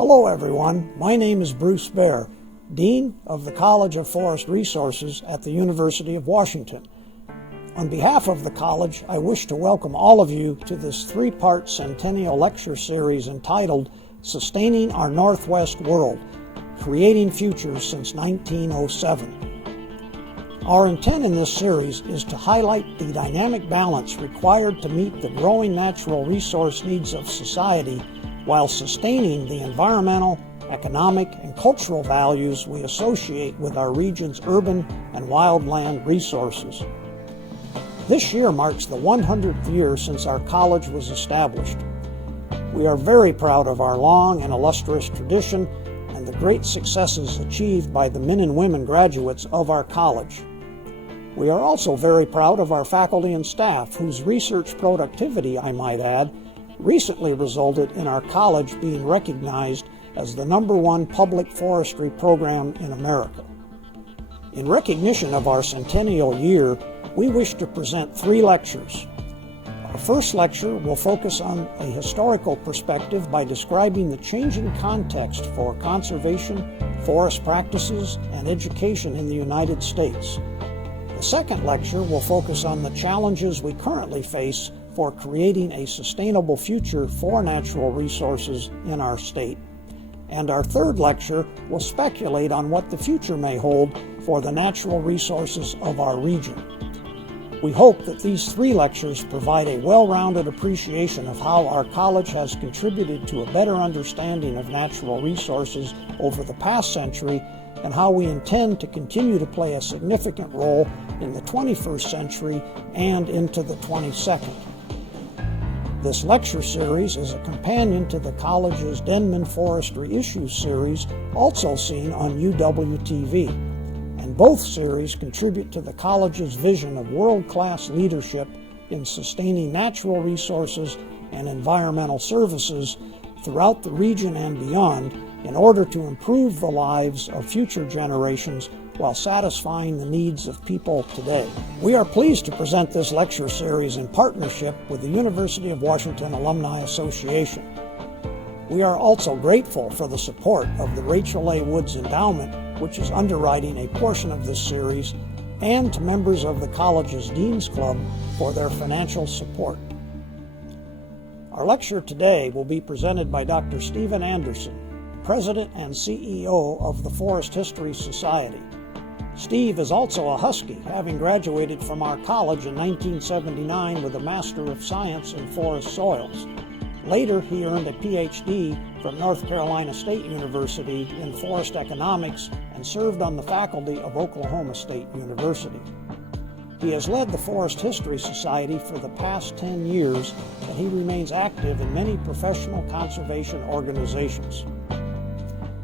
Hello everyone, my name is Bruce Baer, Dean of the College of Forest Resources at the University of Washington. On behalf of the college, I wish to welcome all of you to this three-part centennial lecture series entitled Sustaining Our Northwest World, Creating Futures Since 1907. Our intent in this series is to highlight the dynamic balance required to meet the growing natural resource needs of society while sustaining the environmental, economic, and cultural values we associate with our region's urban and wildland resources. This year marks the 100th year since our college was established. We are very proud of our long and illustrious tradition and the great successes achieved by the men and women graduates of our college. We are also very proud of our faculty and staff, whose research productivity, I might add, recently resulted in our college being recognized as the #1 public forestry program in America. In recognition of our centennial year, we wish to present 3 lectures. Our first lecture will focus on a historical perspective by describing the changing context for conservation, forest practices, and education in the United States. The second lecture will focus on the challenges we currently face for creating a sustainable future for natural resources in our state. And our third lecture will speculate on what the future may hold for the natural resources of our region. We hope that these 3 lectures provide a well-rounded appreciation of how our college has contributed to a better understanding of natural resources over the past century and how we intend to continue to play a significant role in the 21st century and into the 22nd. This lecture series is a companion to the college's Denman Forestry Issues series, also seen on UwTV, and both series contribute to the college's vision of world-class leadership in sustaining natural resources and environmental services throughout the region and beyond in order to improve the lives of future generations while satisfying the needs of people today. We are pleased to present this lecture series in partnership with the University of Washington Alumni Association. We are also grateful for the support of the Rachel A. Woods Endowment, which is underwriting a portion of this series, and to members of the college's Dean's Club for their financial support. Our lecture today will be presented by Dr. Stephen Anderson, President and CEO of the Forest History Society. Steve is also a Husky, having graduated from our college in 1979 with a Master of Science in Forest Soils. Later, he earned a PhD from North Carolina State University in Forest Economics and served on the faculty of Oklahoma State University. He has led the Forest History Society for the past 10 years, and he remains active in many professional conservation organizations.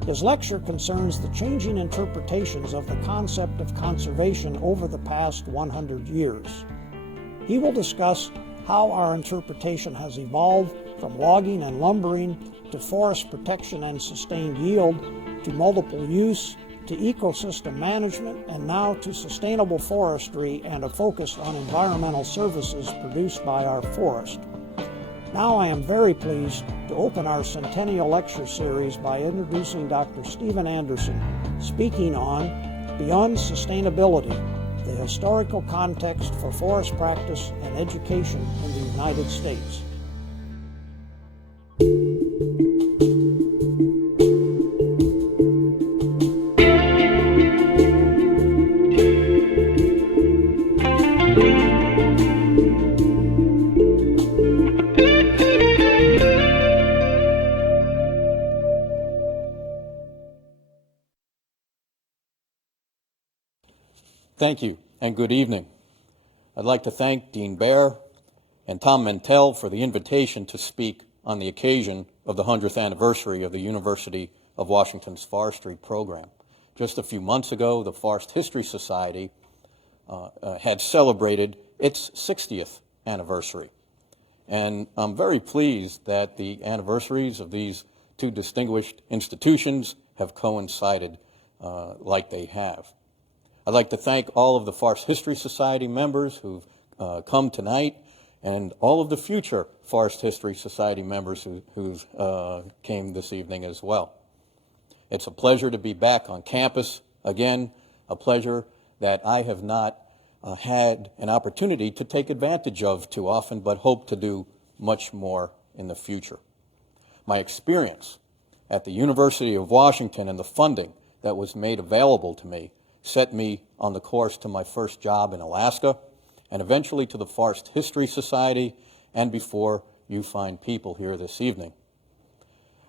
His lecture concerns the changing interpretations of the concept of conservation over the past 100 years. He will discuss how our interpretation has evolved from logging and lumbering to forest protection and sustained yield to multiple use to ecosystem management and now to sustainable forestry and a focus on environmental services produced by our forest. Now I am very pleased to open our Centennial Lecture Series by introducing Dr. Stephen Anderson, speaking on Beyond Sustainability, the Historical Context for Forest Practice and Education in the United States. Thank you, and good evening. I'd like to thank Dean Baer and Tom Mantell for the invitation to speak on the occasion of the 100th anniversary of the University of Washington's Forestry program. Just a few months ago, the Forest History Society had celebrated its 60th anniversary. And I'm very pleased that the anniversaries of these 2 distinguished institutions have coincided like they have. I'd like to thank all of the Forest History Society members who've come tonight and all of the future Forest History Society members who came this evening as well. It's a pleasure to be back on campus again, a pleasure that I have not had an opportunity to take advantage of too often, but hope to do much more in the future. My experience at the University of Washington and the funding that was made available to me set me on the course to my first job in Alaska, and eventually to the Forest History Society, and before you fine people here this evening.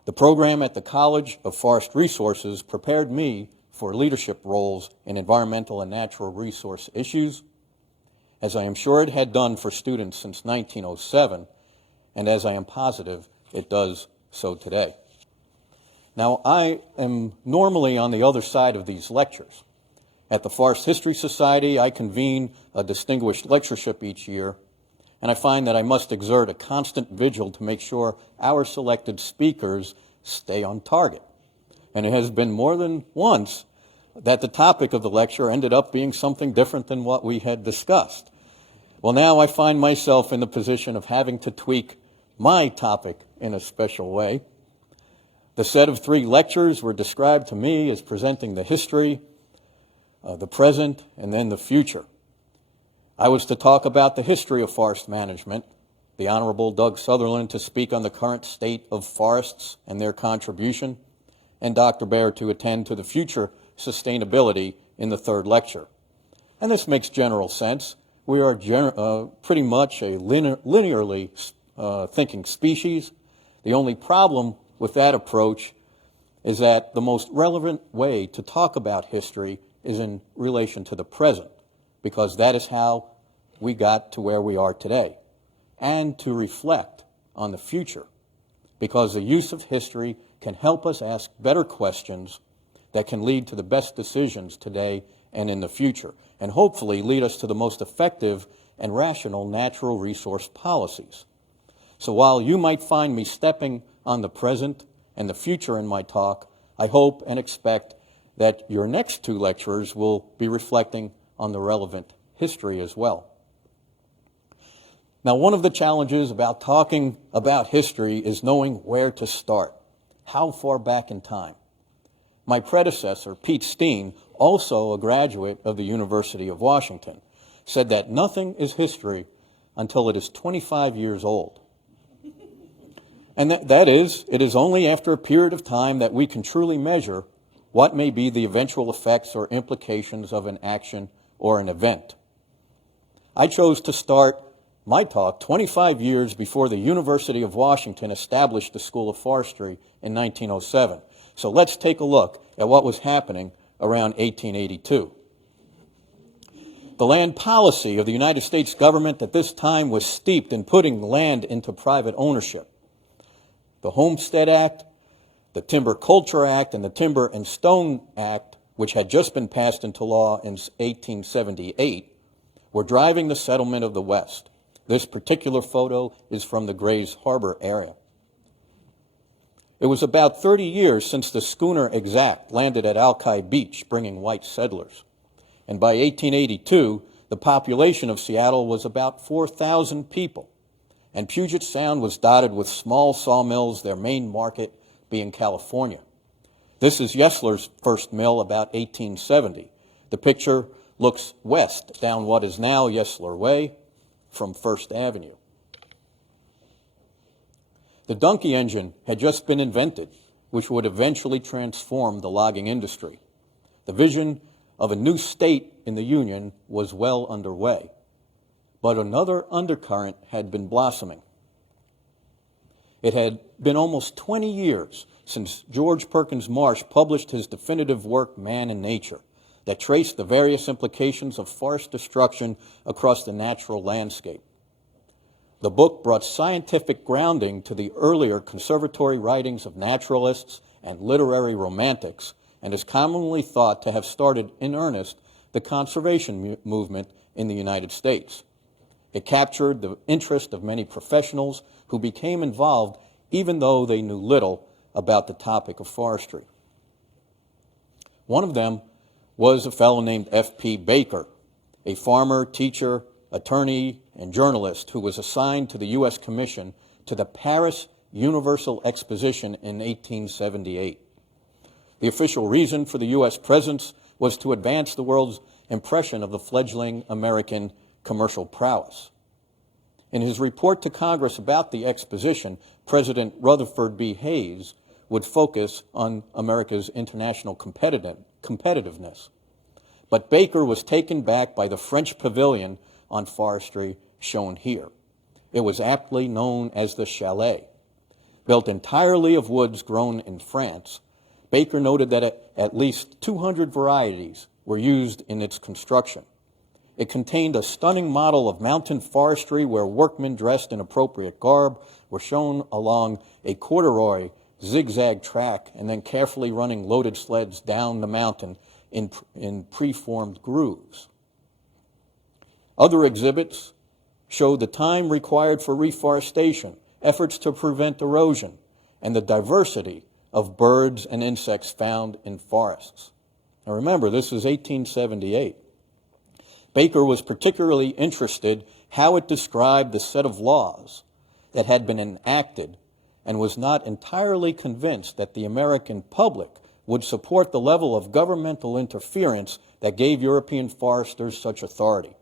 The program at the College of Forest Resources prepared me for leadership roles in environmental and natural resource issues, as I am sure it had done for students since 1907, and as I am positive it does so today. Now, I am normally on the other side of these lectures. At the Forest History Society, I convene a distinguished lectureship each year, and I find that I must exert a constant vigil to make sure our selected speakers stay on target. And it has been more than once that the topic of the lecture ended up being something different than what we had discussed. Well, now I find myself in the position of having to tweak my topic in a special way. The set of 3 lectures were described to me as presenting the history, the present, and then the future. I was to talk about the history of forest management, the Honorable Doug Sutherland to speak on the current state of forests and their contribution, and Dr. Baer to attend to the future sustainability in the 3rd lecture. And this makes general sense. We are pretty much a linearly thinking species. The only problem with that approach is that the most relevant way to talk about history is in relation to the present, because that is how we got to where we are today, and to reflect on the future, because the use of history can help us ask better questions that can lead to the best decisions today and in the future, and hopefully lead us to the most effective and rational natural resource policies. So while you might find me stepping on the present and the future in my talk, I hope and expect that your next 2 lecturers will be reflecting on the relevant history as well. Now, one of the challenges about talking about history is knowing where to start, how far back in time. My predecessor, Pete Steen, also a graduate of the University of Washington, said that nothing is history until it is 25 years old. And that is, it is only after a period of time that we can truly measure what may be the eventual effects or implications of an action or an event. I chose to start my talk 25 years before the University of Washington established the School of Forestry in 1907. So let's take a look at what was happening around 1882. The land policy of the United States government at this time was steeped in putting land into private ownership. The Homestead Act, the Timber Culture Act, and the Timber and Stone Act, which had just been passed into law in 1878, were driving the settlement of the West. This particular photo is from the Grays Harbor area. It was about 30 years since the schooner Exact landed at Alki Beach, bringing white settlers. And by 1882, the population of Seattle was about 4,000 people. And Puget Sound was dotted with small sawmills, their main market being California. This is Yesler's first mill, about 1870. The picture looks west down what is now Yesler Way from First Avenue. The donkey engine had just been invented, which would eventually transform the logging industry. The vision of a new state in the Union was well underway, but another undercurrent had been blossoming. It had been almost 20 years since George Perkins Marsh published his definitive work, Man and Nature, that traced the various implications of forest destruction across the natural landscape. The book brought scientific grounding to the earlier conservatory writings of naturalists and literary romantics, and is commonly thought to have started in earnest the conservation movement in the United States. It captured the interest of many professionals who became involved even though they knew little about the topic of forestry. One of them was a fellow named F.P. Baker, a farmer, teacher, attorney, and journalist who was assigned to the U.S. Commission to the Paris Universal Exposition in 1878. The official reason for the U.S. presence was to advance the world's impression of the fledgling American commercial prowess. In his report to Congress about the exposition, President Rutherford B. Hayes would focus on America's international competitiveness. But Baker was taken back by the French pavilion on Forestry shown here. It was aptly known as the Chalet. Built entirely of woods grown in France, Baker noted that at least 200 varieties were used in its construction. It contained a stunning model of mountain forestry where workmen dressed in appropriate garb were shown along a corduroy zigzag track and then carefully running loaded sleds down the mountain in preformed grooves. Other exhibits showed the time required for reforestation, efforts to prevent erosion, and the diversity of birds and insects found in forests. Now remember, this is 1878. Baker was particularly interested how it described the set of laws that had been enacted and was not entirely convinced that the American public would support the level of governmental interference that gave European foresters such authority.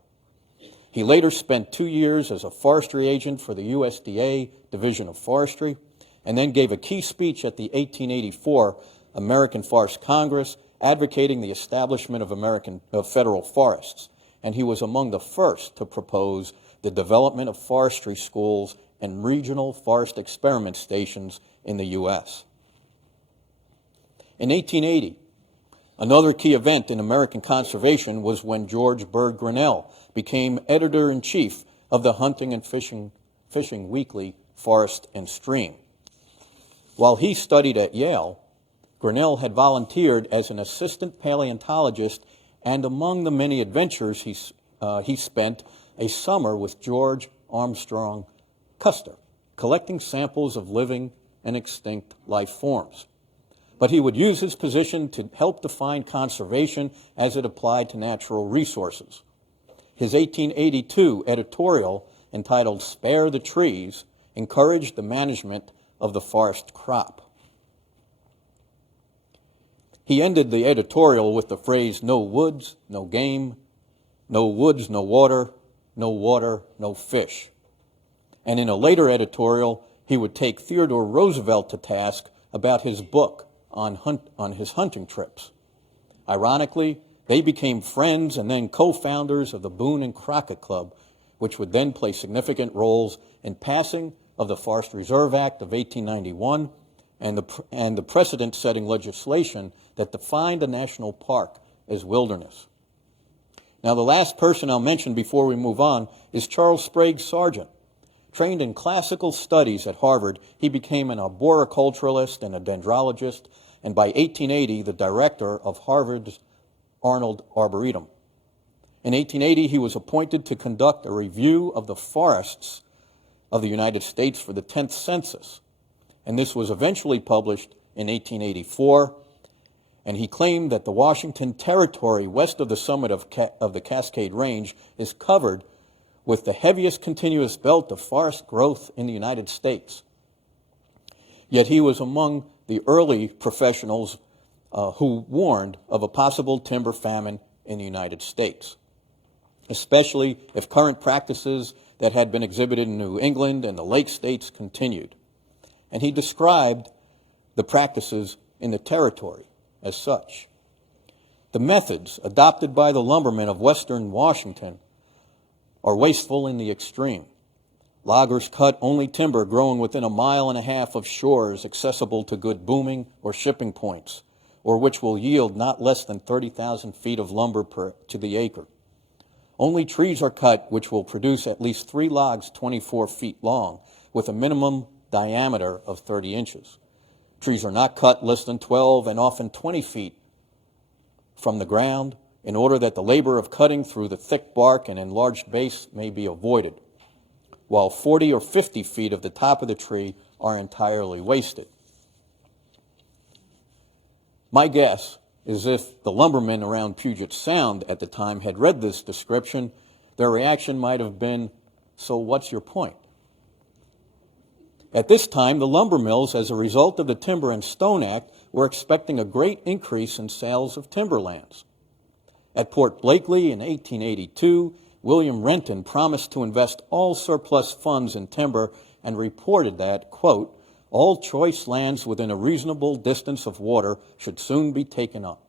He later spent 2 years as a forestry agent for the USDA Division of Forestry, and then gave a key speech at the 1884 American Forest Congress advocating the establishment of federal forests. And he was among the first to propose the development of forestry schools and regional forest experiment stations in the U.S. In 1880, another key event in American conservation was when George Bird Grinnell became editor-in-chief of the Hunting and Fishing Weekly, Forest and Stream. While he studied at Yale, Grinnell had volunteered as an assistant paleontologist, and among the many adventures he spent a summer with George Armstrong Custer, collecting samples of living and extinct life forms. But he would use his position to help define conservation as it applied to natural resources. His 1882 editorial, entitled "Spare the Trees," encouraged the management of the forest crop. He ended the editorial with the phrase, "No woods, no game, no woods, no water, no fish." And in a later editorial, he would take Theodore Roosevelt to task about his book on his hunting trips. Ironically, they became friends and then co-founders of the Boone and Crockett Club, which would then play significant roles in passing of the Forest Reserve Act of 1891 and the precedent-setting legislation that defined a national park as wilderness. Now, the last person I'll mention before we move on is Charles Sprague Sargent. Trained in classical studies at Harvard, he became an arboriculturalist and a dendrologist, and by 1880, the director of Harvard's Arnold Arboretum. In 1880, he was appointed to conduct a review of the forests of the United States for the 10th census, and this was eventually published in 1884, and he claimed that the Washington Territory west of the summit of the Cascade Range is covered with the heaviest continuous belt of forest growth in the United States. Yet he was among the early professionals who warned of a possible timber famine in the United States, especially if current practices that had been exhibited in New England and the Lake States continued. And he described the practices in the territory as such. The methods adopted by the lumbermen of western Washington are wasteful in the extreme. Loggers cut only timber growing within 1.5 miles of shores accessible to good booming or shipping points, or which will yield not less than 30,000 feet of lumber to the acre. Only trees are cut which will produce at least 3 logs 24 feet long, with a minimum diameter of 30 inches. Trees are not cut less than 12 and often 20 feet from the ground, in order that the labor of cutting through the thick bark and enlarged base may be avoided, while 40 or 50 feet of the top of the tree are entirely wasted. My guess is if the lumbermen around Puget Sound at the time had read this description, their reaction might have been, So what's your point? At this time, the lumber mills, as a result of the Timber and Stone Act, were expecting a great increase in sales of timberlands. At Port Blakely in 1882, William Renton promised to invest all surplus funds in timber and reported that, quote, all choice lands within a reasonable distance of water should soon be taken up.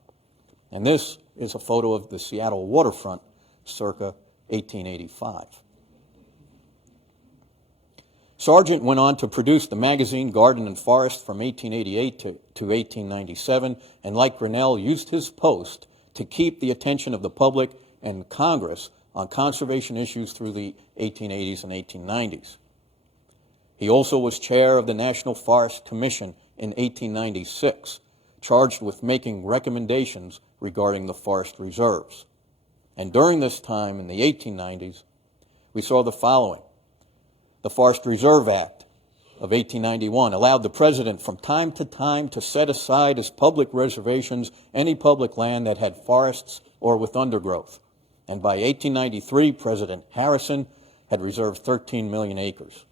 And this is a photo of the Seattle waterfront circa 1885. Sargent went on to produce the magazine Garden and Forest from 1888 to 1897, and like Grinnell, used his post to keep the attention of the public and Congress on conservation issues through the 1880s and 1890s. He also was chair of the National Forest Commission in 1896, charged with making recommendations regarding the forest reserves. And during this time, in the 1890s, we saw the following. The Forest Reserve Act of 1891 allowed the president from time to time to set aside as public reservations any public land that had forests or with undergrowth. And by 1893, President Harrison had reserved 13 million acres.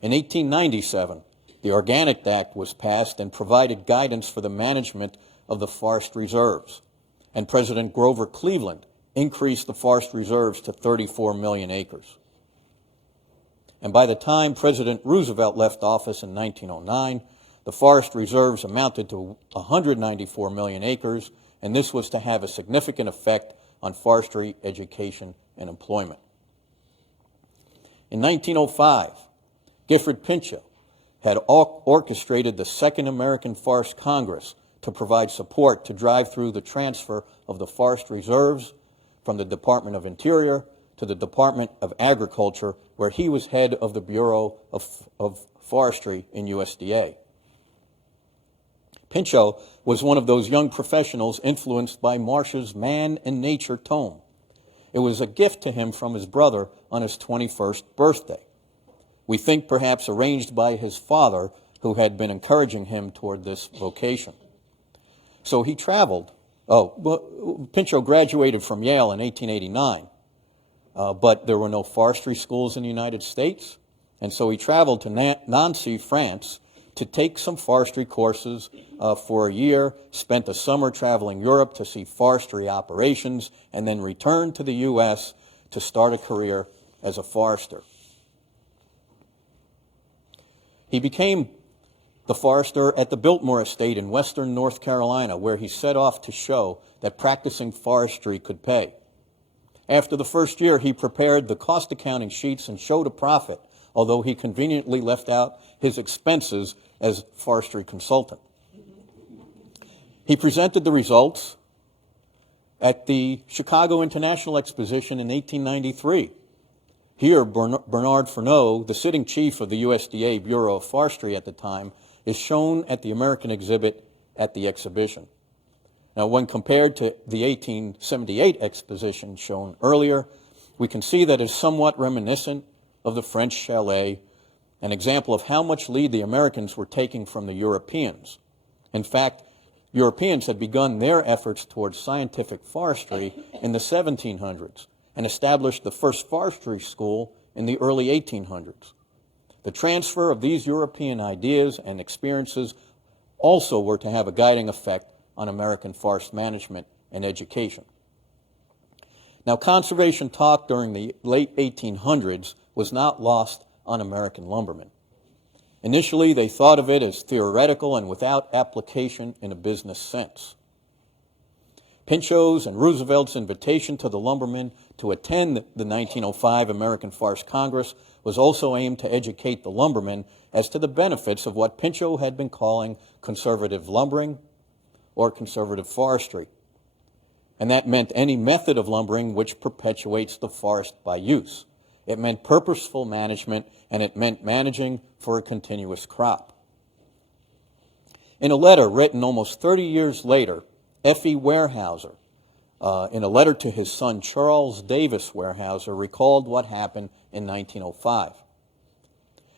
In 1897, the Organic Act was passed and provided guidance for the management of the forest reserves. And President Grover Cleveland increased the forest reserves to 34 million acres. And by the time President Roosevelt left office in 1909, the forest reserves amounted to 194 million acres, and this was to have a significant effect on forestry, education, and employment. In 1905, Gifford Pinchot had orchestrated the Second American Forest Congress to provide support to drive through the transfer of the forest reserves from the Department of Interior to the Department of Agriculture, where he was head of the Bureau of Forestry in USDA. Pinchot was one of those young professionals influenced by Marsh's Man and Nature tome. It was a gift to him from his brother on his 21st birthday. We think perhaps arranged by his father, who had been encouraging him toward this vocation. So he traveled. Pinchot graduated from Yale in 1889. But there were no forestry schools in the United States, and so he traveled to Nancy, France, to take some forestry courses for a year, spent a summer traveling Europe to see forestry operations, and then returned to the U.S. to start a career as a forester. He became the forester at the Biltmore Estate in western North Carolina, where he set off to show that practicing forestry could pay. After the first year, he prepared the cost accounting sheets and showed a profit, although he conveniently left out his expenses as forestry consultant. He presented the results at the Chicago International Exposition in 1893. Here, Bernard Furneaux, the sitting chief of the USDA Bureau of Forestry at the time, is shown at the American exhibit at the exhibition. Now, when compared to the 1878 exposition shown earlier, we can see that it's somewhat reminiscent of the French chalet, an example of how much lead the Americans were taking from the Europeans. In fact, Europeans had begun their efforts towards scientific forestry in the 1700s and established the first forestry school in the early 1800s. The transfer of these European ideas and experiences also were to have a guiding effect on American forest management and education. Now, conservation talk during the late 1800s was not lost on American lumbermen. Initially, they thought of it as theoretical and without application in a business sense. Pinchot's and Roosevelt's invitation to the lumbermen to attend the 1905 American Forest Congress was also aimed to educate the lumbermen as to the benefits of what Pinchot had been calling conservative lumbering or conservative forestry. And that meant any method of lumbering which perpetuates the forest by use. It meant purposeful management, and it meant managing for a continuous crop. In a letter written almost 30 years later, F.E. Weyerhaeuser, in a letter to his son Charles Davis Weyerhaeuser, recalled what happened in 1905.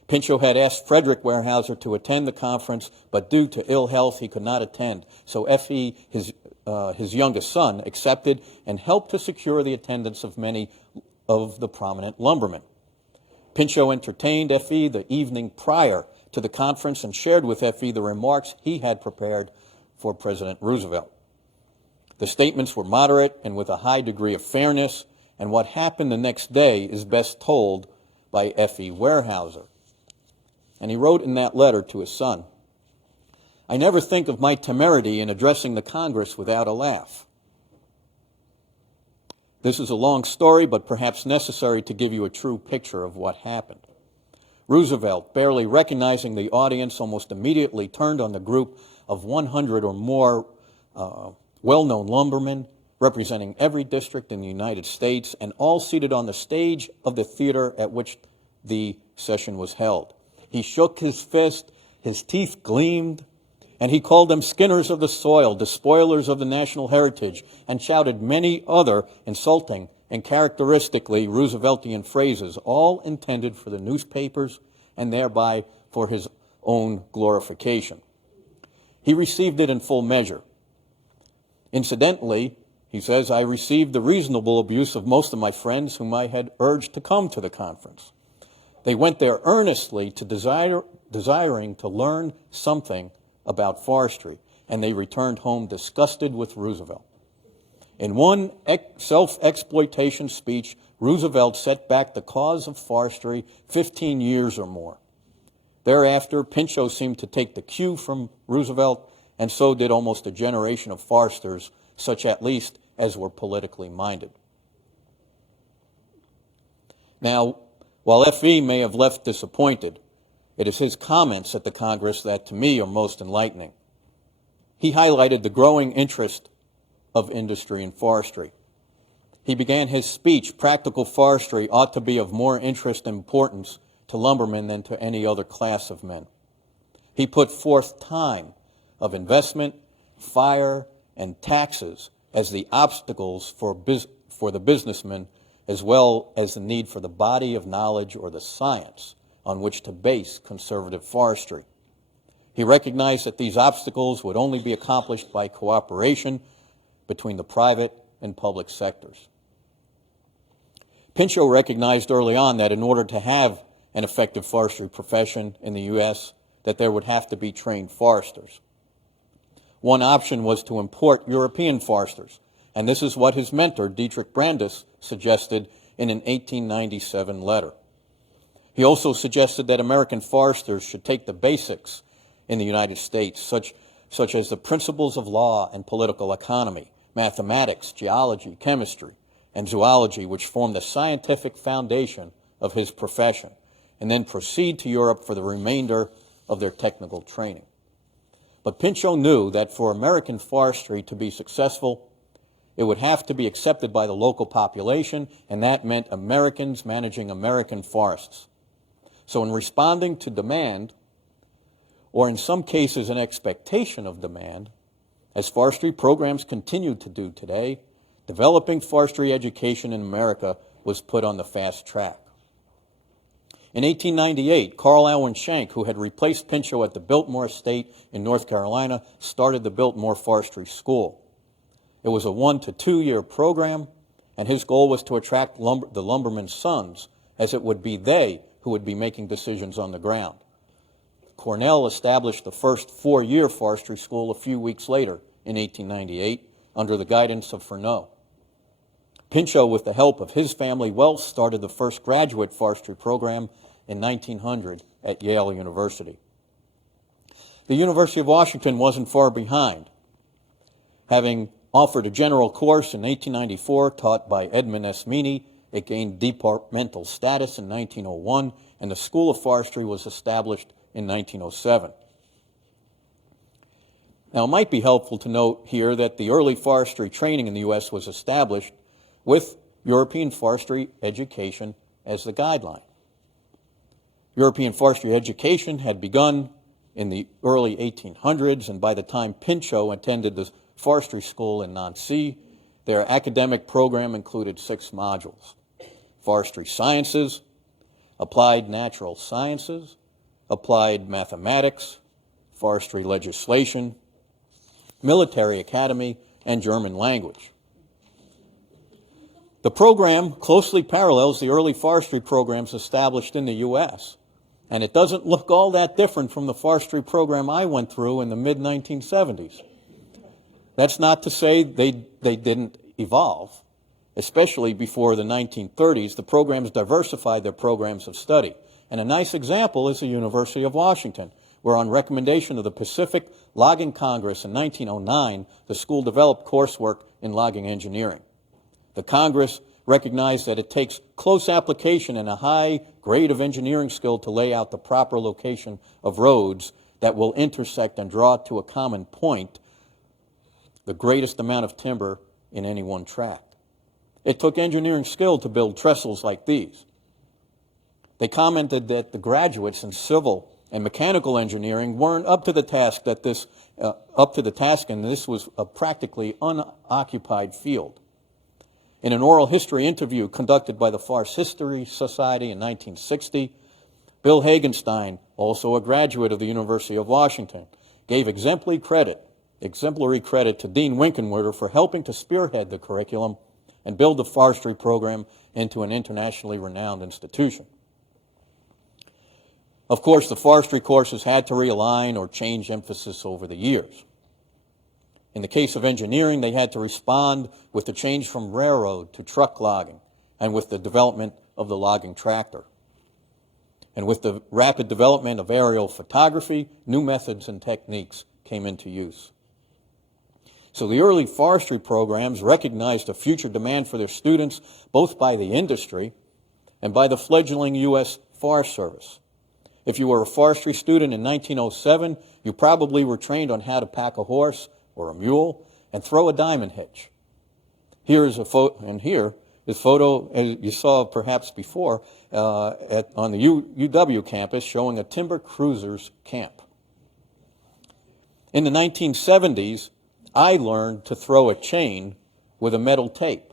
Pinchot had asked Frederick Weyerhaeuser to attend the conference, but due to ill health, he could not attend. So F.E., his youngest son, accepted and helped to secure the attendance of many of the prominent lumbermen. Pinchot entertained F.E. the evening prior to the conference and shared with F.E. the remarks he had prepared for President Roosevelt. The statements were moderate and with a high degree of fairness, and what happened the next day is best told by F.E. Weyerhaeuser. And he wrote in that letter to his son, "I never think of my temerity in addressing the Congress without a laugh. This is a long story, but perhaps necessary to give you a true picture of what happened. Roosevelt, barely recognizing the audience, almost immediately turned on the group of 100 or more well-known lumbermen representing every district in the United States and all seated on the stage of the theater at which the session was held. He shook his fist, his teeth gleamed, and he called them skinners of the soil, despoilers of the national heritage, and shouted many other insulting and characteristically Rooseveltian phrases, all intended for the newspapers and thereby for his own glorification. He received it in full measure. Incidentally, he says, I received the reasonable abuse of most of my friends whom I had urged to come to the conference. They went there earnestly to desiring to learn something about forestry, and they returned home disgusted with Roosevelt. In one self-exploitation speech, Roosevelt set back the cause of forestry 15 years or more. Thereafter, Pinchot seemed to take the cue from Roosevelt, and so did almost a generation of foresters, such at least as were politically minded. Now, while F.E. may have left disappointed, it is his comments at the Congress that, to me, are most enlightening. He highlighted the growing interest of industry in forestry. He began his speech, practical forestry ought to be of more interest and importance to lumbermen than to any other class of men. He put forth time of investment, fire, and taxes as the obstacles for the businessman, as well as the need for the body of knowledge or the science on which to base conservative forestry. He recognized that these obstacles would only be accomplished by cooperation between the private and public sectors. Pinchot recognized early on that in order to have an effective forestry profession in the U.S., that there would have to be trained foresters. One option was to import European foresters, and this is what his mentor, Dietrich Brandis, suggested in an 1897 letter. He also suggested that American foresters should take the basics in the United States, such as the principles of law and political economy, mathematics, geology, chemistry, and zoology, which form the scientific foundation of his profession, and then proceed to Europe for the remainder of their technical training. But Pinchot knew that for American forestry to be successful, it would have to be accepted by the local population, and that meant Americans managing American forests. So in responding to demand, or in some cases an expectation of demand, as forestry programs continue to do today, developing forestry education in America was put on the fast track. In 1898, Carl Alwyn Schenck, who had replaced Pinchot at the Biltmore Estate in North Carolina, started the Biltmore Forestry School. It was a 1 to 2 year program, and his goal was to attract the lumbermen's sons, as it would be they who would be making decisions on the ground. Cornell established the first 4-year forestry school a few weeks later in 1898 under the guidance of Furneaux. Pinchot, with the help of his family wealth, started the first graduate forestry program in 1900 at Yale University. The University of Washington wasn't far behind, having offered a general course in 1894 taught by Edmund S. Meany. It gained departmental status in 1901, and the School of Forestry was established in 1907. Now, it might be helpful to note here that the early forestry training in the U.S. was established with European forestry education as the guideline. European forestry education had begun in the early 1800s, and by the time Pinchot attended the forestry school in Nancy, their academic program included 6 modules: forestry sciences, applied natural sciences, applied mathematics, forestry legislation, military academy, and German language. The program closely parallels the early forestry programs established in the U.S., and it doesn't look all that different from the forestry program I went through in the mid-1970s. That's not to say they didn't evolve. Especially before the 1930s, the programs diversified their programs of study. And a nice example is the University of Washington, where on recommendation of the Pacific Logging Congress in 1909, the school developed coursework in logging engineering. The Congress recognized that it takes close application and a high grade of engineering skill to lay out the proper location of roads that will intersect and draw to a common point the greatest amount of timber in any one tract. It took engineering skill to build trestles like these. They commented that the graduates in civil and mechanical engineering weren't up to the task and this was a practically unoccupied field. In an oral history interview conducted by the Forest History Society in 1960, Bill Hagenstein, also a graduate of the University of Washington, gave exemplary credit to Dean Winkenwerder for helping to spearhead the curriculum and build the forestry program into an internationally renowned institution. Of course, the forestry courses had to realign or change emphasis over the years. In the case of engineering, they had to respond with the change from railroad to truck logging and with the development of the logging tractor. And with the rapid development of aerial photography, new methods and techniques came into use. So the early forestry programs recognized a future demand for their students, both by the industry and by the fledgling U.S. Forest Service. If you were a forestry student in 1907, you probably were trained on how to pack a horse or a mule and throw a diamond hitch. Here is a photo, and here is a photo, as you saw perhaps before, on the UW campus showing a timber cruiser's camp. In the 1970s, I learned to throw a chain with a metal tape.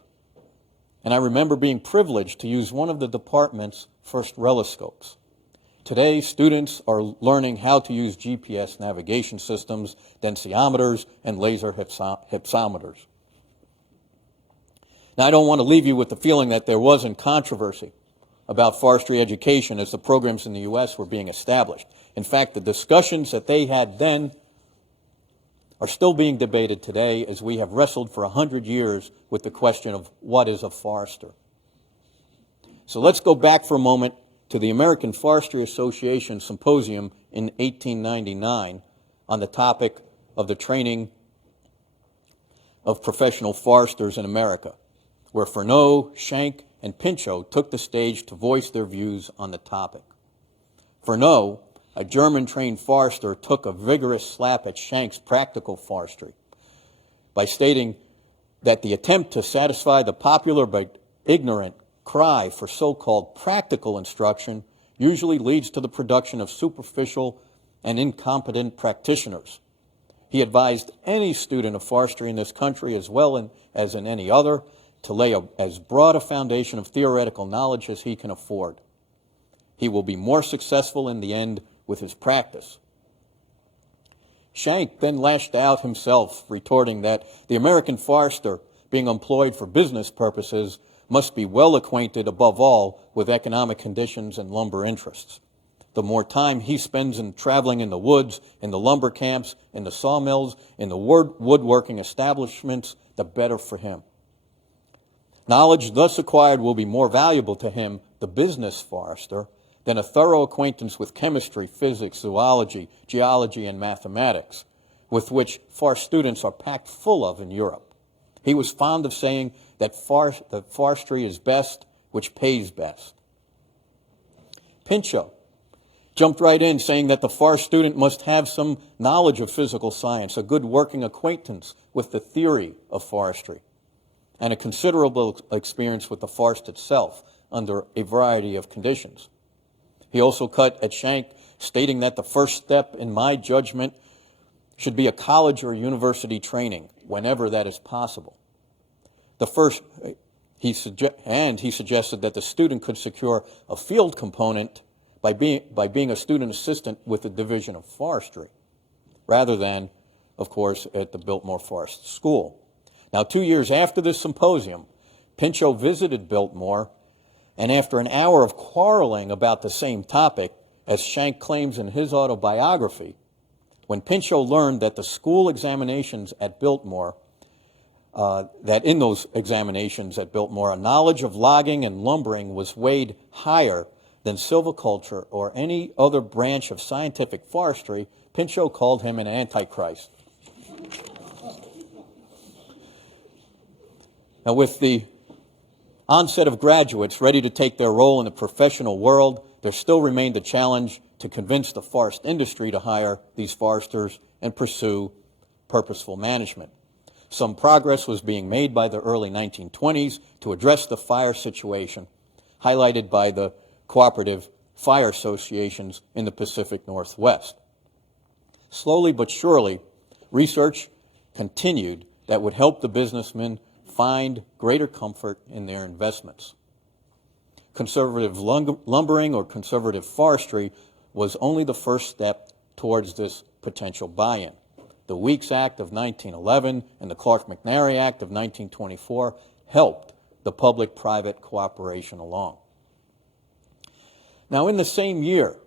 And I remember being privileged to use one of the department's first reloscopes. Today, students are learning how to use GPS navigation systems, densiometers, and laser hypsometers. Now, I don't want to leave you with the feeling that there wasn't controversy about forestry education as the programs in the U.S. were being established. In fact, the discussions that they had then are still being debated today as we have wrestled for 100 years with the question of what is a forester. So let's go back for a moment to the American Forestry Association Symposium in 1899 on the topic of the training of professional foresters in America, where Furneaux, Schenck, and Pinchot took the stage to voice their views on the topic. Furneaux, a German-trained forester, took a vigorous slap at Schenck's practical forestry by stating that the attempt to satisfy the popular but ignorant cry for so-called practical instruction usually leads to the production of superficial and incompetent practitioners. He advised any student of forestry in this country, as well as in any other, to lay as broad a foundation of theoretical knowledge as he can afford. He will be more successful in the end with his practice. Schenck then lashed out himself, retorting that the American forester, being employed for business purposes, must be well acquainted above all with economic conditions and lumber interests. The more time he spends in traveling in the woods, in the lumber camps, in the sawmills, in the woodworking establishments, the better for him. Knowledge thus acquired will be more valuable to him, the business forester, than a thorough acquaintance with chemistry, physics, zoology, geology, and mathematics, with which forest students are packed full of in Europe. He was fond of saying that forestry is best, which pays best. Pinchot jumped right in, saying that the forest student must have some knowledge of physical science, a good working acquaintance with the theory of forestry, and a considerable experience with the forest itself under a variety of conditions. He also cut at Schenck, stating that the first step, in my judgment, should be a college or university training, whenever that is possible. He suggested that the student could secure a field component by being a student assistant with the Division of Forestry, rather than, of course, at the Biltmore Forest School. Now, 2 years after this symposium, Pinchot visited Biltmore, and after an hour of quarreling about the same topic, as Schenck claims in his autobiography, when Pinchot learned that the school examinations at Biltmore, that in those examinations at Biltmore, a knowledge of logging and lumbering was weighed higher than silviculture or any other branch of scientific forestry, Pinchot called him an antichrist. Now, with the onset of graduates ready to take their role in the professional world, there still remained a challenge to convince the forest industry to hire these foresters and pursue purposeful management. Some progress was being made by the early 1920s to address the fire situation, highlighted by the cooperative fire associations in the Pacific Northwest. Slowly but surely, research continued that would help the businessmen find greater comfort in their investments. Conservative lumbering or conservative forestry was only the first step towards this potential buy-in. The Weeks Act of 1911 and the Clark-McNary Act of 1924 helped the public-private cooperation along. Now, in the same year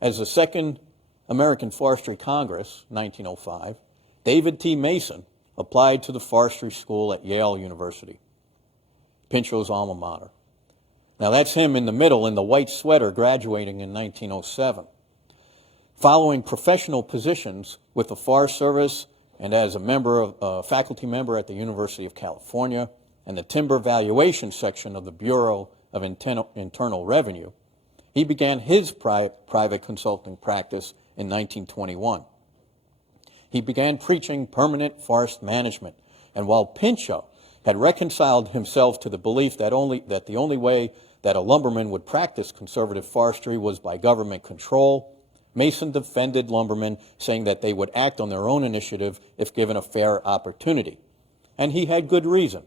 as the Second American Forestry Congress, 1905, David T. Mason applied to the forestry school at Yale University, Pinchot's alma mater. Now, that's him in the middle in the white sweater graduating in 1907. Following professional positions with the Forest Service and as a faculty member at the University of California and the Timber Valuation Section of the Bureau of Internal Revenue, he began his private consulting practice in 1921. He began preaching permanent forest management, and while Pinchot had reconciled himself to the belief that the only way that a lumberman would practice conservative forestry was by government control, Mason defended lumbermen, saying that they would act on their own initiative if given a fair opportunity. And he had good reason.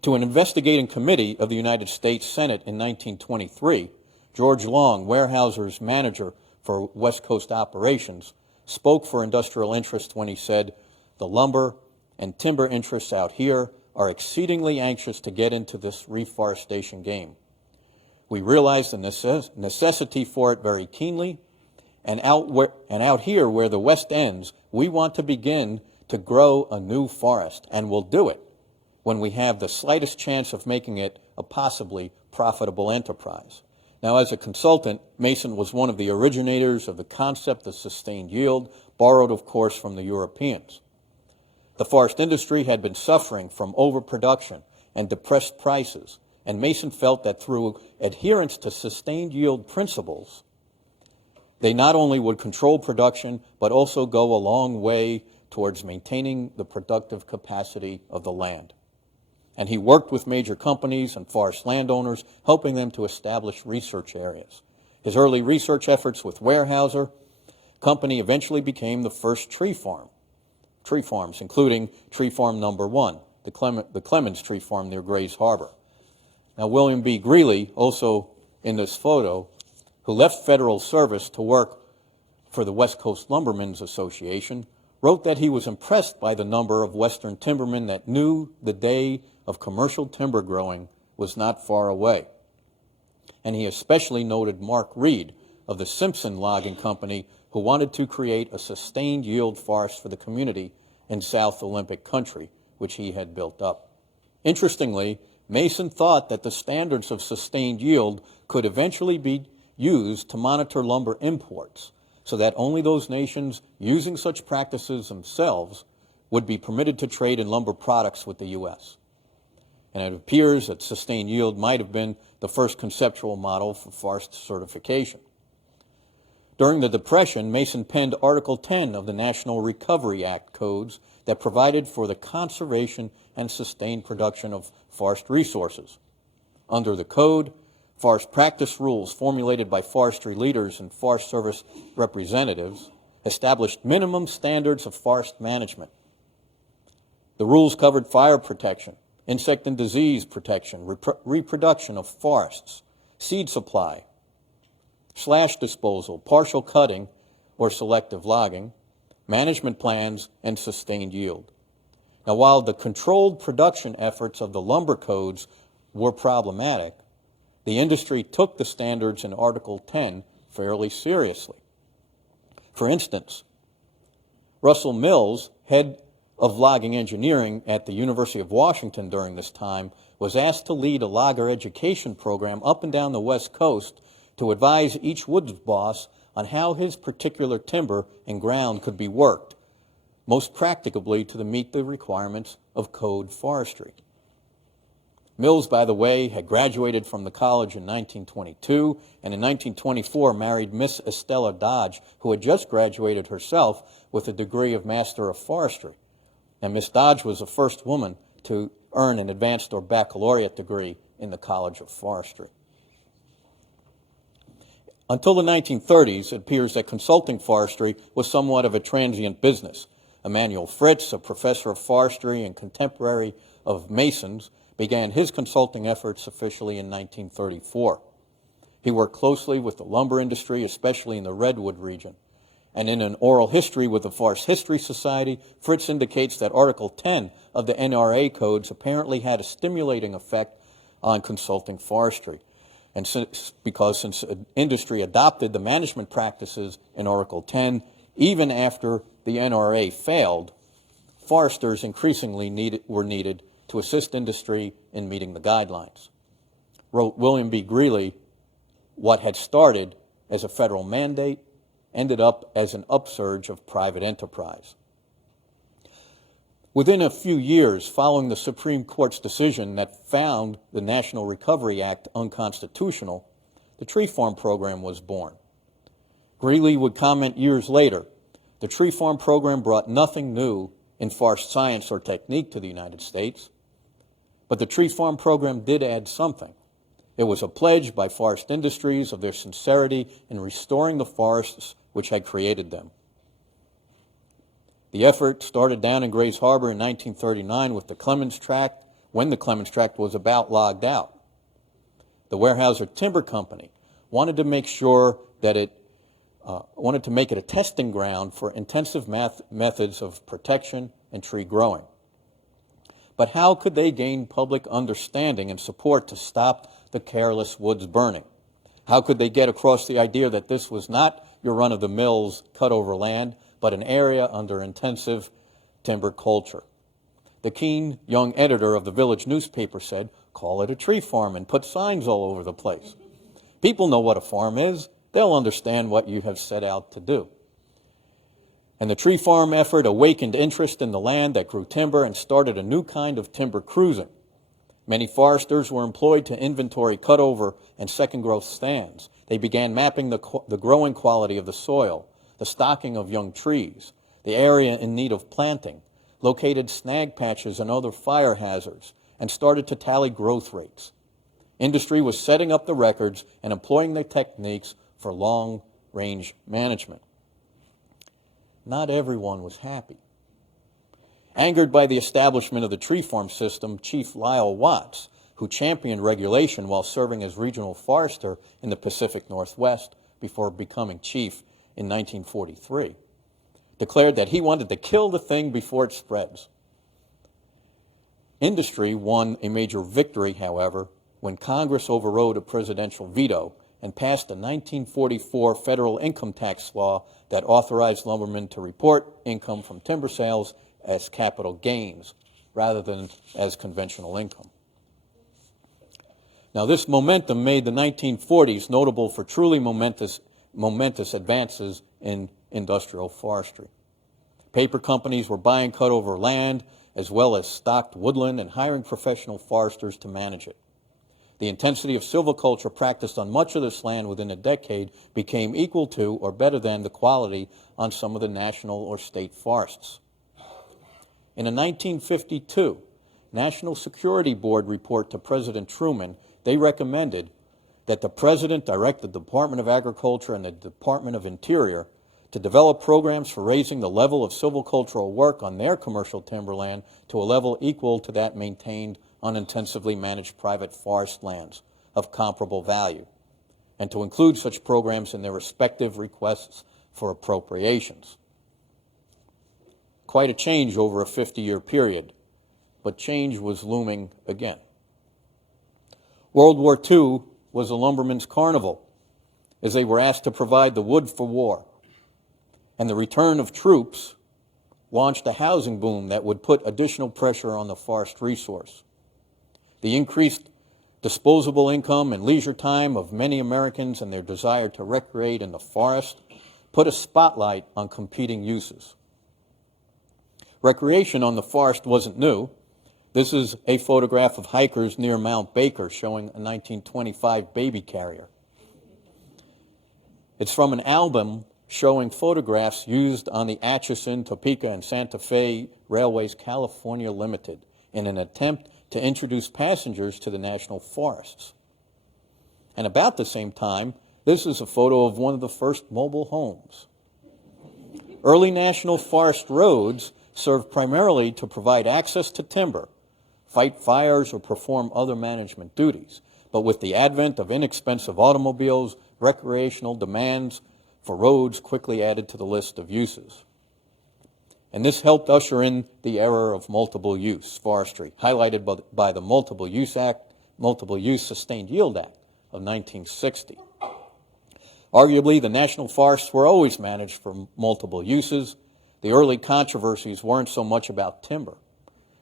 To an investigating committee of the United States Senate in 1923, George Long, Weyerhaeuser's manager for West Coast operations, spoke for industrial interest when he said, "The lumber and timber interests out here are exceedingly anxious to get into this reforestation game. We realize the necessity for it very keenly, and out here where the West ends, we want to begin to grow a new forest, and we'll do it when we have the slightest chance of making it a possibly profitable enterprise." Now, as a consultant, Mason was one of the originators of the concept of sustained yield, borrowed, of course, from the Europeans. The forest industry had been suffering from overproduction and depressed prices, and Mason felt that through adherence to sustained yield principles, they not only would control production, but also go a long way towards maintaining the productive capacity of the land. And he worked with major companies and forest landowners, helping them to establish research areas. His early research efforts with Weyerhaeuser Company eventually became the first tree farms, including Tree Farm Number 1, the Clemens Tree Farm near Grays Harbor. Now, William B. Greeley, also in this photo, who left federal service to work for the West Coast Lumbermen's Association, wrote that he was impressed by the number of Western timbermen that knew the day of commercial timber growing was not far away. And he especially noted Mark Reed of the Simpson Logging Company, who wanted to create a sustained yield forest for the community in South Olympic country, which he had built up. Interestingly, Mason thought that the standards of sustained yield could eventually be used to monitor lumber imports, so that only those nations using such practices themselves would be permitted to trade in lumber products with the U.S. And it appears that sustained yield might have been the first conceptual model for forest certification. During the Depression, Mason penned Article 10 of the National Recovery Act codes that provided for the conservation and sustained production of forest resources. Under the code, forest practice rules formulated by forestry leaders and Forest Service representatives established minimum standards of forest management. The rules covered fire protection, insect and disease protection, reproduction of forests, seed supply, slash disposal, partial cutting or selective logging, management plans, and sustained yield. Now, while the controlled production efforts of the lumber codes were problematic, the industry took the standards in Article 10 fairly seriously. For instance, Russell Mills, head of logging engineering at the University of Washington during this time, was asked to lead a logger education program up and down the West Coast to advise each woods boss on how his particular timber and ground could be worked, most practicably to meet the requirements of code forestry. Mills, by the way, had graduated from the college in 1922, and in 1924 married Miss Estella Dodge, who had just graduated herself with a degree of Master of Forestry. And Miss Dodge was the first woman to earn an advanced or baccalaureate degree in the College of Forestry. Until the 1930s, it appears that consulting forestry was somewhat of a transient business. Emanuel Fritz, a professor of forestry and contemporary of Masons, began his consulting efforts officially in 1934. He worked closely with the lumber industry, especially in the Redwood region. And in an oral history with the Forest History Society, Fritz indicates that Article 10 of the NRA codes apparently had a stimulating effect on consulting forestry. And since industry adopted the management practices in Article 10, even after the NRA failed, foresters increasingly were needed to assist industry in meeting the guidelines. Wrote William B. Greeley, what had started as a federal mandate ended up as an upsurge of private enterprise. Within a few years following the Supreme Court's decision that found the National Recovery Act unconstitutional, the tree farm program was born. Greeley would comment years later, the tree farm program brought nothing new in forest science or technique to the United States, but the tree farm program did add something. It was a pledge by forest industries of their sincerity in restoring the forests which had created them. The effort started down in Grays Harbor in 1939 with the Clemens Tract, when the Clemens Tract was about logged out. The Weyerhaeuser Timber Company wanted to make sure that wanted to make it a testing ground for intensive methods of protection and tree growing. But how could they gain public understanding and support to stop the careless woods burning? How could they get across the idea that this was not your run-of-the-mills cut-over land, but an area under intensive timber culture? The keen young editor of the village newspaper said, call it a tree farm and put signs all over the place. People know what a farm is. They'll understand what you have set out to do. And the tree farm effort awakened interest in the land that grew timber and started a new kind of timber cruising. Many foresters were employed to inventory cutover and second growth stands. They began mapping the growing quality of the soil, the stocking of young trees, the area in need of planting, located snag patches and other fire hazards, and started to tally growth rates. Industry was setting up the records and employing the techniques for long-range management. Not everyone was happy. Angered by the establishment of the tree farm system, Chief Lyle Watts, who championed regulation while serving as regional forester in the Pacific Northwest before becoming chief in 1943, declared that he wanted to kill the thing before it spreads. Industry won a major victory, however, when Congress overrode a presidential veto and passed a 1944 federal income tax law that authorized lumbermen to report income from timber sales as capital gains rather than as conventional income. Now, this momentum made the 1940s notable for truly momentous advances in industrial forestry. Paper companies were buying cut-over land as well as stocked woodland and hiring professional foresters to manage it. The intensity of silviculture practiced on much of this land within a decade became equal to or better than the quality on some of the national or state forests. In a 1952 National Security Board report to President Truman, they recommended that the President direct the Department of Agriculture and the Department of Interior to develop programs for raising the level of silvicultural work on their commercial timberland to a level equal to that maintained on intensively managed private forest lands of comparable value, and to include such programs in their respective requests for appropriations. Quite a change over a 50-year period, but change was looming again. World War II was a lumberman's carnival, as they were asked to provide the wood for war. And the return of troops launched a housing boom that would put additional pressure on the forest resource. The increased disposable income and leisure time of many Americans and their desire to recreate in the forest put a spotlight on competing uses. Recreation on the forest wasn't new. This is a photograph of hikers near Mount Baker showing a 1925 baby carrier. It's from an album showing photographs used on the Atchison, Topeka, and Santa Fe Railways California Limited in an attempt to introduce passengers to the national forests. And about the same time, this is a photo of one of the first mobile homes. Early national forest roads served primarily to provide access to timber, fight fires, or perform other management duties. But with the advent of inexpensive automobiles, recreational demands for roads quickly added to the list of uses. And this helped usher in the era of multiple use forestry, highlighted by the Multiple Use Sustained Yield Act of 1960. Arguably, the national forests were always managed for multiple uses. The early controversies weren't so much about timber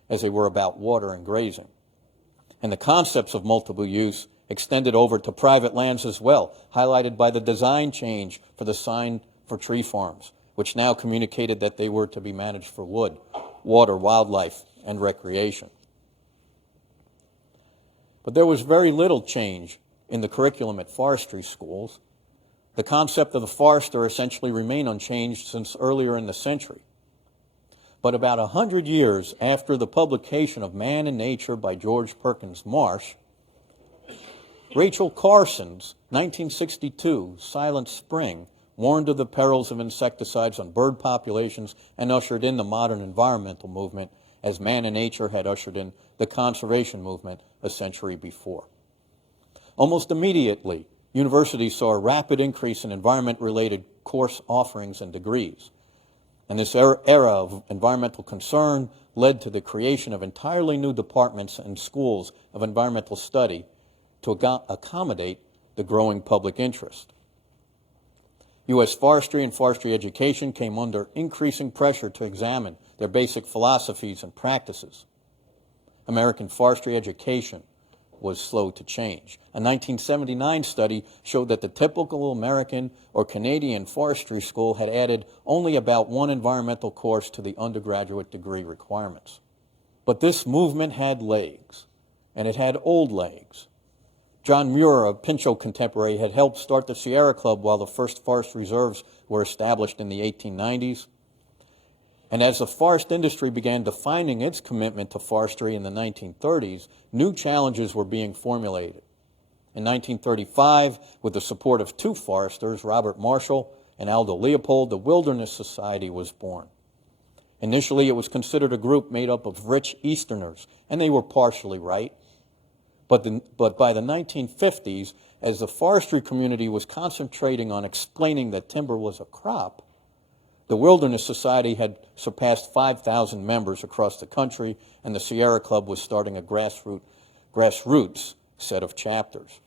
as they were about water and grazing. And the concepts of multiple use extended over to private lands as well, highlighted by the design change for the sign for tree farms, which now communicated that they were to be managed for wood, water, wildlife, and recreation. But there was very little change in the curriculum at forestry schools. The concept of the forester essentially remained unchanged since earlier in the century. But about 100 years after the publication of Man and Nature by George Perkins Marsh, Rachel Carson's 1962 Silent Spring warned of the perils of insecticides on bird populations and ushered in the modern environmental movement as Man and Nature had ushered in the conservation movement a century before. Almost immediately, universities saw a rapid increase in environment-related course offerings and degrees. And this era of environmental concern led to the creation of entirely new departments and schools of environmental study to accommodate the growing public interest. U.S. forestry and forestry education came under increasing pressure to examine their basic philosophies and practices. American forestry education was slow to change. A 1979 study showed that the typical American or Canadian forestry school had added only about one environmental course to the undergraduate degree requirements. But this movement had legs, and it had old legs. John Muir, a Pinchot contemporary, had helped start the Sierra Club while the first forest reserves were established in the 1890s. And as the forest industry began defining its commitment to forestry in the 1930s, new challenges were being formulated. In 1935, with the support of two foresters, Robert Marshall and Aldo Leopold, the Wilderness Society was born. Initially, it was considered a group made up of rich Easterners, and they were partially right. But by the 1950s, as the forestry community was concentrating on explaining that timber was a crop, the Wilderness Society had surpassed 5,000 members across the country, and the Sierra Club was starting a grassroots set of chapters.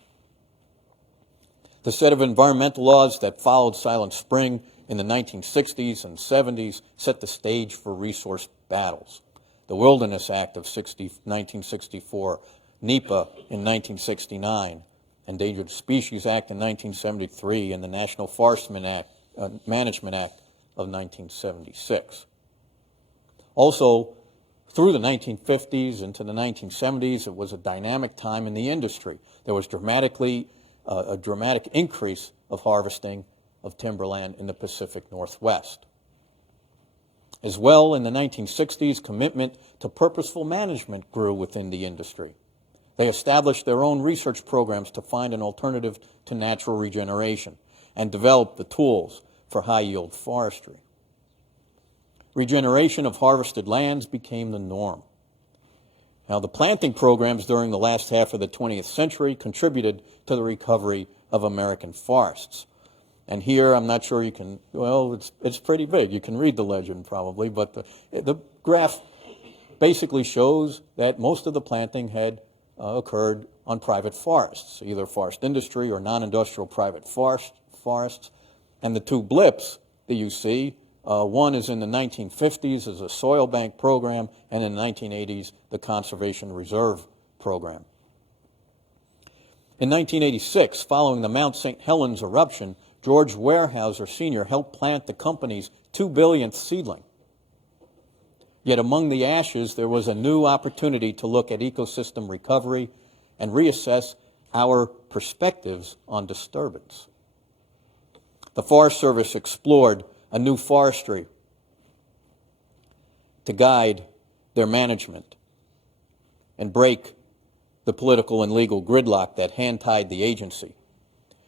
The set of environmental laws that followed Silent Spring in the 1960s and 70s set the stage for resource battles. The Wilderness Act of 1964, NEPA in 1969, Endangered Species Act in 1973, and the National Forest Management Act of 1976. Also, through the 1950s into the 1970s, it was a dynamic time in the industry. There was a dramatic increase of harvesting of timberland in the Pacific Northwest. As well, in the 1960s, commitment to purposeful management grew within the industry. They established their own research programs to find an alternative to natural regeneration and developed the tools for high-yield forestry. Regeneration of harvested lands became the norm. Now, the planting programs during the last half of the 20th century contributed to the recovery of American forests. And here, I'm not sure you can, well, it's pretty big. You can read the legend probably, but the graph basically shows that most of the planting had occurred on private forests, either forest industry or non-industrial private forests. And the two blips that you see, one is in the 1950s as a soil bank program, and in the 1980s, the Conservation Reserve Program. In 1986, following the Mount St. Helens eruption, George Weyerhaeuser Sr. helped plant the company's 2 billionth seedling. Yet among the ashes, there was a new opportunity to look at ecosystem recovery and reassess our perspectives on disturbance. The Forest Service explored a new forestry to guide their management and break the political and legal gridlock that hand-tied the agency.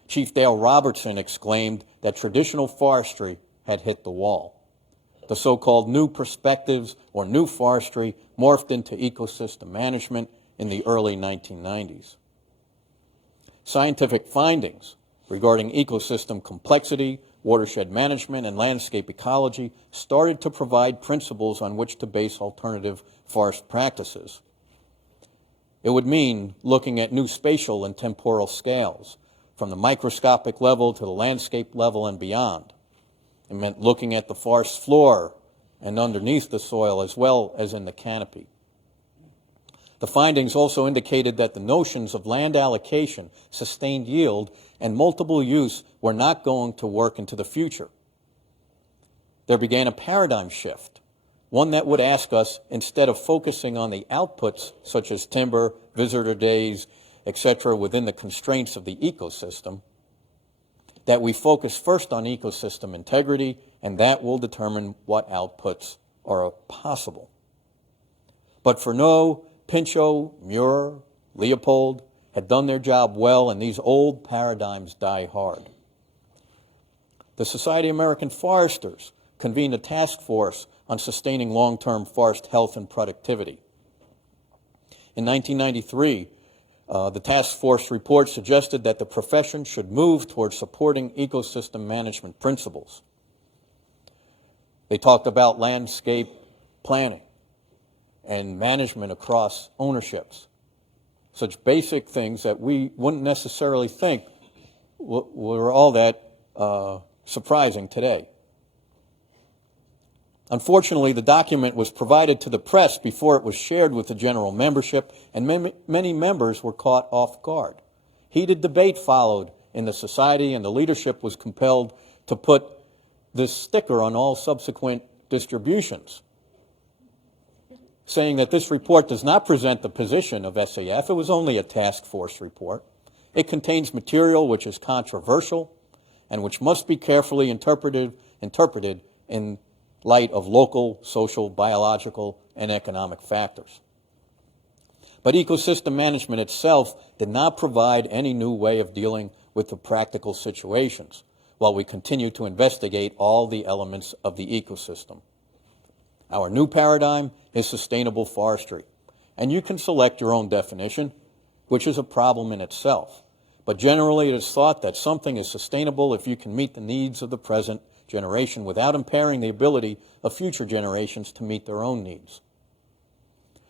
Chief Dale Robertson exclaimed that traditional forestry had hit the wall. The so-called new perspectives or new forestry morphed into ecosystem management in the early 1990s. Scientific findings regarding ecosystem complexity, watershed management, and landscape ecology started to provide principles on which to base alternative forest practices. It would mean looking at new spatial and temporal scales, from the microscopic level to the landscape level and beyond. It meant looking at the forest floor and underneath the soil as well as in the canopy. The findings also indicated that the notions of land allocation, sustained yield, and multiple use were not going to work into the future. There began a paradigm shift, one that would ask us, instead of focusing on the outputs such as timber, visitor days, etc., within the constraints of the ecosystem, that we focus first on ecosystem integrity, and that will determine what outputs are possible. But Furneaux, Pinchot, Muir, Leopold had done their job well, and these old paradigms die hard. The Society of American Foresters convened a task force on sustaining long-term forest health and productivity. In 1993, the task force report suggested that the profession should move towards supporting ecosystem management principles. They talked about landscape planning and management across ownerships, such basic things that we wouldn't necessarily think were all that surprising today. Unfortunately, the document was provided to the press before it was shared with the general membership, and many members were caught off guard. Heated debate followed in the society, and the leadership was compelled to put this sticker on all subsequent distributions, saying that this report does not present the position of SAF. It was only a task force report. It contains material which is controversial and which must be carefully interpreted in light of local, social, biological, and economic factors. But ecosystem management itself did not provide any new way of dealing with the practical situations, while we continue to investigate all the elements of the ecosystem. Our new paradigm is sustainable forestry, and you can select your own definition, which is a problem in itself. But generally it is thought that something is sustainable if you can meet the needs of the present generation without impairing the ability of future generations to meet their own needs.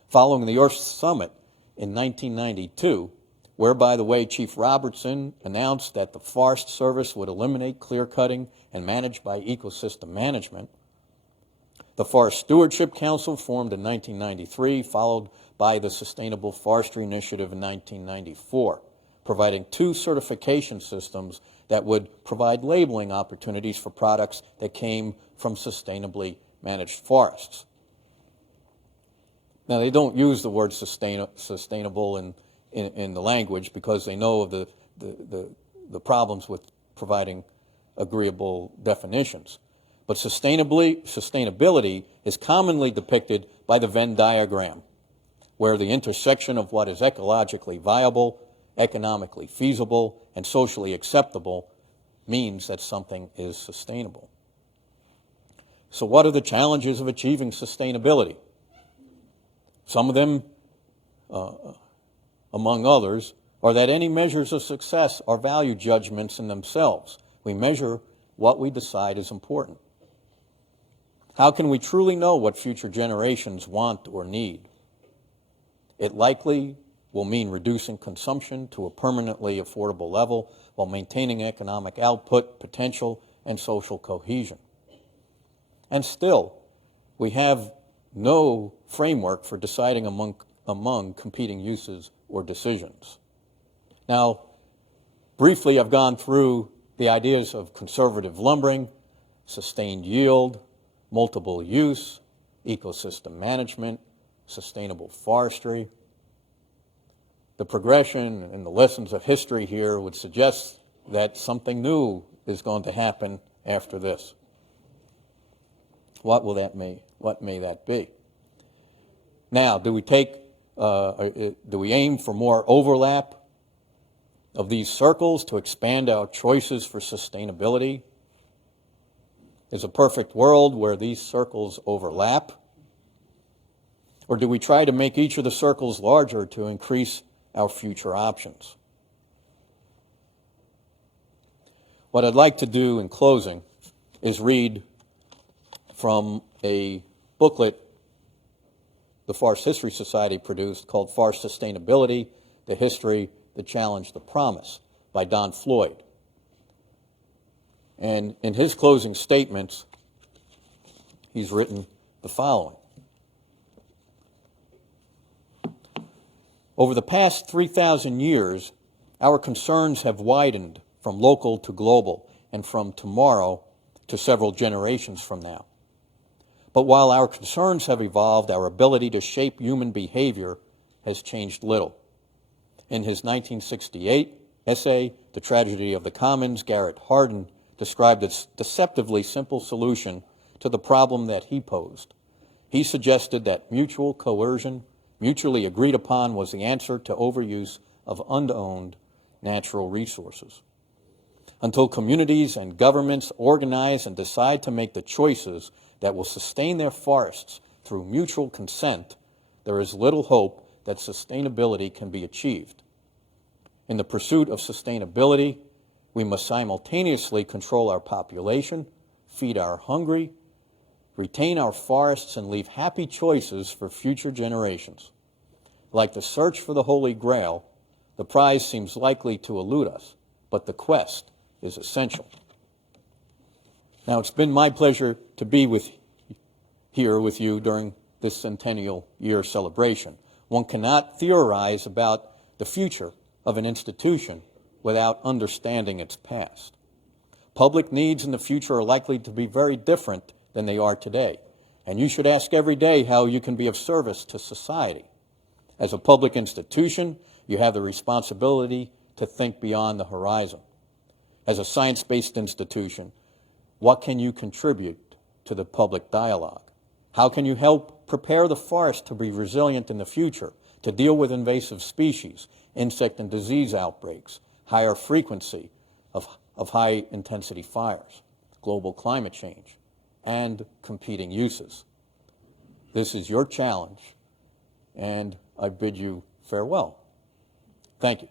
Following the Earth Summit in 1992, where, by the way, Chief Robertson announced that the Forest Service would eliminate clear-cutting and manage by ecosystem management, the Forest Stewardship Council formed in 1993, followed by the Sustainable Forestry Initiative in 1994, providing 2 certification systems that would provide labeling opportunities for products that came from sustainably managed forests. Now, they don't use the word sustainable in the language because they know of the problems with providing agreeable definitions. But sustainability is commonly depicted by the Venn diagram, where the intersection of what is ecologically viable, economically feasible, and socially acceptable means that something is sustainable. So what are the challenges of achieving sustainability? Some of them, among others, are that any measures of success are value judgments in themselves. We measure what we decide is important. How can we truly know what future generations want or need? It likely will mean reducing consumption to a permanently affordable level while maintaining economic output, potential, and social cohesion. And still, we have no framework for deciding among competing uses or decisions. Now, briefly, I've gone through the ideas of conservative lumbering, sustained yield, multiple use, ecosystem management, sustainable forestry. The progression and the lessons of history here would suggest that something new is going to happen after this. What may that be? Now, do we aim for more overlap of these circles to expand our choices for sustainability? Is a perfect world where these circles overlap? Or do we try to make each of the circles larger to increase our future options? What I'd like to do in closing is read from a booklet the Forest History Society produced called Forest Sustainability, the History, the Challenge, the Promise by Don Floyd. And in his closing statements, he's written the following. Over the past 3,000 years, our concerns have widened from local to global and from tomorrow to several generations from now. But while our concerns have evolved, our ability to shape human behavior has changed little. In his 1968 essay, The Tragedy of the Commons, Garrett Hardin described a deceptively simple solution to the problem that he posed. He suggested that mutual coercion, mutually agreed upon, was the answer to overuse of unowned natural resources. Until communities and governments organize and decide to make the choices that will sustain their forests through mutual consent, there is little hope that sustainability can be achieved. In the pursuit of sustainability, we must simultaneously control our population, feed our hungry, retain our forests, and leave happy choices for future generations. Like the search for the Holy Grail, the prize seems likely to elude us, but the quest is essential. Now, it's been my pleasure to be here with you during this centennial year celebration. One cannot theorize about the future of an institution without understanding its past. Public needs in the future are likely to be very different than they are today, and you should ask every day how you can be of service to society. As a public institution, you have the responsibility to think beyond the horizon. As a science-based institution, what can you contribute to the public dialogue? How can you help prepare the forest to be resilient in the future, to deal with invasive species, insect and disease outbreaks, higher frequency of high-intensity fires, global climate change, and competing uses? This is your challenge, and I bid you farewell. Thank you.